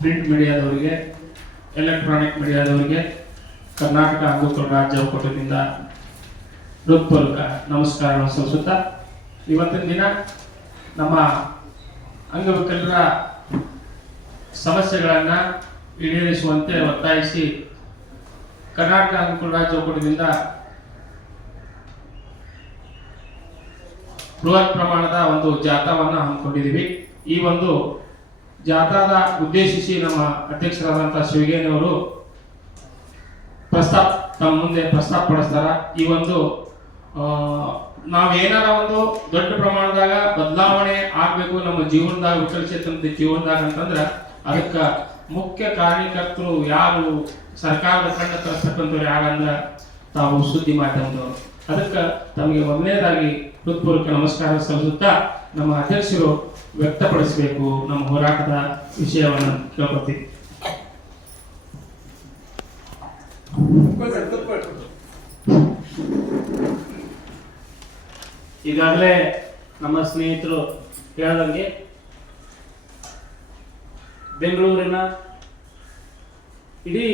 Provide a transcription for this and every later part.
Print ಮೀಡಿಯಾದವರಿಗೆ, electronic ಮೀಡಿಯಾದವರಿಗೆ Karnataka ಅಂಗವಿಕಲರ ರಾಜ್ಯ ಒಕ್ಕೂಟದಿಂದ ಹೃತ್ಪೂರ್ವಕ ನಮಸ್ಕಾರಗಳನ್ನು ಸಲ್ಲಿಸುತ್ತಾ, ಇವತ್ತಿನ ದಿನ ನಮ್ಮ ಅಂಗವಿಕಲರ ಸಮಸ್ಯೆಗಳನ್ನು ಈಡೇರಿಸುವಂತೆ ಒತ್ತಾಯಿಸಿ ಕರ್ನಾಟಕ ಅಂಗವಿಕಲರ ರಾಜ್ಯ ಒಕ್ಕೂಟದಿಂದ ಬೃಹತ್ ಪ್ರಮಾಣದ ಒಂದು ಜಾಥಾವನ್ನು ಹಮ್ಮಿಕೊಂಡಿದ್ದೀವಿ. ಈ ಒಂದು ಜಾಥಾದ ಉದ್ದೇಶಿಸಿ ನಮ್ಮ ಅಧ್ಯಕ್ಷರಾದಂತಹ ಶಿವಗೇನಿ ಅವರು ತಮ್ಮ ಮುಂದೆ ಪ್ರಸ್ತಾಪಡಿಸ್ತಾರ. ಈ ಒಂದು ನಾವೇನಾರ ಒಂದು ದೊಡ್ಡ ಪ್ರಮಾಣದಾಗ ಬದಲಾವಣೆ ಆಗ್ಬೇಕು ನಮ್ಮ ಜೀವನದಾಗ, ವಿಕಲಚೇತನದ ಜೀವನದಾಗ ಅಂತಂದ್ರೆ ಅದಕ್ಕೆ ಮುಖ್ಯ ಕಾರ್ಯಕರ್ತರು ಯಾರು, ಸರ್ಕಾರದ ಕಣ್ಣ ತರಿಸ್ತಕ್ಕಂಥವ್ರು ಯಾರಂದ್ರೆ ತಾವು ಸುದ್ದಿ ಮಾಧ್ಯಮದವರು. ಅದಕ್ಕೆ ತಮಗೆ ಮೊದಲನೇದಾಗಿ ಹೃತ್ಪೂರ್ವಕ ನಮಸ್ಕಾರ ಸಲ್ಲಿಸುತ್ತಾ ನಮ್ಮ ಅಧ್ಯಕ್ಷರು ವ್ಯಕ್ತಪಡಿಸಬೇಕು ನಮ್ಮ ಹೋರಾಟದ ವಿಷಯವನ್ನು ಕೇಳ್ಕೊತೀವಿ. ಈಗಾಗಲೇ ನಮ್ಮ ಸ್ನೇಹಿತರು ಹೇಳಿದಂಗೆ ಬೆಂಗಳೂರಿನ ಇಡೀ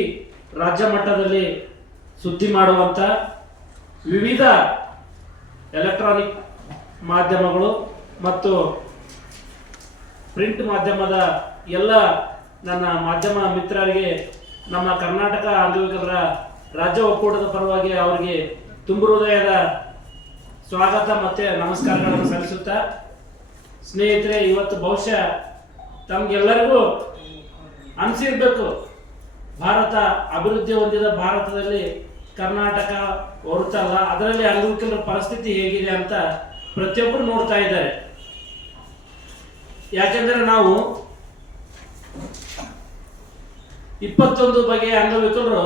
ರಾಜ್ಯ ಮಟ್ಟದಲ್ಲಿ ಸುದ್ದಿ ಮಾಡುವಂಥ ವಿವಿಧ ಎಲೆಕ್ಟ್ರಾನಿಕ್ ಮಾಧ್ಯಮಗಳು ಮತ್ತು ಪ್ರಿಂಟ್ ಮಾಧ್ಯಮದ ಎಲ್ಲ ನನ್ನ ಮಾಧ್ಯಮ ಮಿತ್ರರಿಗೆ ನಮ್ಮ ಕರ್ನಾಟಕ ಅಂಗವಿಕಲರ ರಾಜ್ಯ ಒಕ್ಕೂಟದ ಪರವಾಗಿ ಅವರಿಗೆ ತುಂಬು ಹೃದಯದ ಸ್ವಾಗತ ಮತ್ತು ನಮಸ್ಕಾರಗಳನ್ನು ಸಲ್ಲಿಸುತ್ತಾ, ಸ್ನೇಹಿತರೆ, ಇವತ್ತು ಬಹುಶಃ ತಮಗೆಲ್ಲರಿಗೂ ಅನಿಸಿರ್ಬೇಕು, ಭಾರತ ಅಭಿವೃದ್ಧಿ ಹೊಂದಿದ ಭಾರತದಲ್ಲಿ ಕರ್ನಾಟಕ ಹೊರತಲ್ಲ, ಅದರಲ್ಲಿ ಅಂಗವಿಕಲರ ಪರಿಸ್ಥಿತಿ ಹೇಗಿದೆ ಅಂತ ಪ್ರತಿಯೊಬ್ಬರು ನೋಡ್ತಾ ಇದ್ದಾರೆ. ಯಾಕೆಂದರೆ ನಾವು 21 ಬಗೆಯ ಅಂಗವಿಕಲರು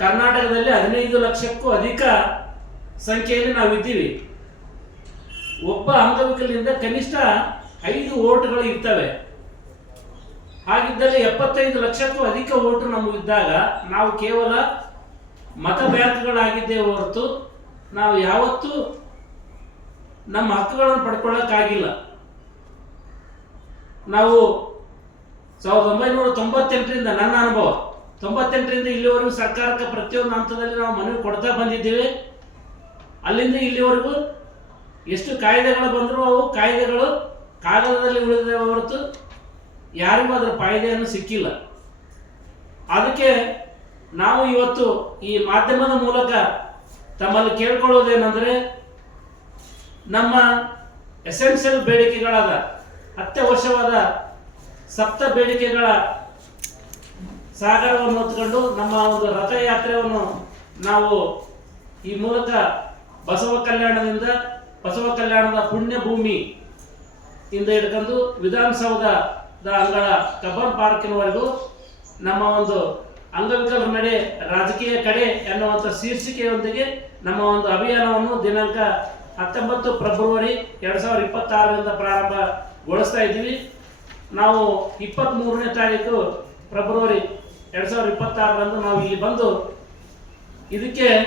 ಕರ್ನಾಟಕದಲ್ಲಿ 15 ಲಕ್ಷಕ್ಕೂ ಅಧಿಕ ಸಂಖ್ಯೆಯಲ್ಲಿ ನಾವಿದ್ದೀವಿ. ಒಬ್ಬ ಅಂಗವಿಕಲರಿಂದ ಕನಿಷ್ಠ 5 ಓಟ್ಗಳು ಇರ್ತವೆ. ಹಾಗಿದ್ದಲ್ಲಿ 75 ಲಕ್ಷಕ್ಕೂ ಅಧಿಕ ಓಟು ನಮಗಿದ್ದಾಗ ನಾವು ಕೇವಲ ಮತ ಬ್ಯಾಂಕ್ಗಳಾಗಿದ್ದೇವೆ ಹೊರತು ನಾವು ಯಾವತ್ತೂ ನಮ್ಮ ಹಕ್ಕುಗಳನ್ನು ಪಡ್ಕೊಳ್ಳೋಕ್ಕಾಗಿಲ್ಲ. ನಾವು 1998ರಿಂದ, ನನ್ನ ಅನುಭವ 98ರಿಂದ ಇಲ್ಲಿವರೆಗೂ ಸರ್ಕಾರಕ್ಕೆ ಪ್ರತಿಯೊಂದು ಹಂತದಲ್ಲಿ ನಾವು ಮನವಿ ಕೊಡ್ತಾ ಬಂದಿದ್ದೇವೆ. ಅಲ್ಲಿಂದ ಇಲ್ಲಿವರೆಗೂ ಎಷ್ಟು ಕಾಯ್ದೆಗಳು ಬಂದರೂ ಅವು ಕಾಯ್ದೆಗಳು ಕಾಗದದಲ್ಲಿ ಉಳಿದಿವೆ ಹೊರತು ಯಾರಿಗೂ ಅದರ ಫಾಯ್ದೆಯನ್ನು ಸಿಕ್ಕಿಲ್ಲ. ಅದಕ್ಕೆ ನಾವು ಇವತ್ತು ಈ ಮಾಧ್ಯಮದ ಮೂಲಕ ತಮ್ಮಲ್ಲಿ ಕೇಳ್ಕೊಳ್ಳೋದೇನೆಂದರೆ, ನಮ್ಮ ಎಸೆನ್ಷಿಯಲ್ ಬೇಡಿಕೆಗಳಾದ ಅತ್ಯವಶ್ಯವಾದ 7 ಬೇಡಿಕೆಗಳ ಸಾಗರವನ್ನು ಹೊತ್ತುಕೊಂಡು ನಮ್ಮ ಒಂದು ರಥಯಾತ್ರೆಯನ್ನು ನಾವು ಈ ಮೂಲಕ ಬಸವ ಕಲ್ಯಾಣದ ಪುಣ್ಯ ಭೂಮಿ ಇಂದ ಹಿಡ್ಕೊಂಡು ವಿಧಾನಸೌಧದ ಅಂಗಳ ಕಬ್ಬನ್ ಪಾರ್ಕಿನವರೆಗೂ ನಮ್ಮ ಒಂದು ಅಂಗವಿಕಲರ ನಡೆ ರಾಜಕೀಯ ಕಡೆ ಎನ್ನುವಂಥ ಶೀರ್ಷಿಕೆಯೊಂದಿಗೆ ನಮ್ಮ ಒಂದು ಅಭಿಯಾನವನ್ನು ದಿನಾಂಕ 19 ಫೆಬ್ರವರಿ 2026ರಿಂದ ಪ್ರಾರಂಭಗೊಳಿಸ್ತಾ ಇದ್ದೀವಿ. ನಾವು 23ನೇ ತಾರೀಕು ಫೆಬ್ರವರಿ 2026ರಂದು ನಾವು ಇಲ್ಲಿ ಬಂದು ಇದಕ್ಕೆ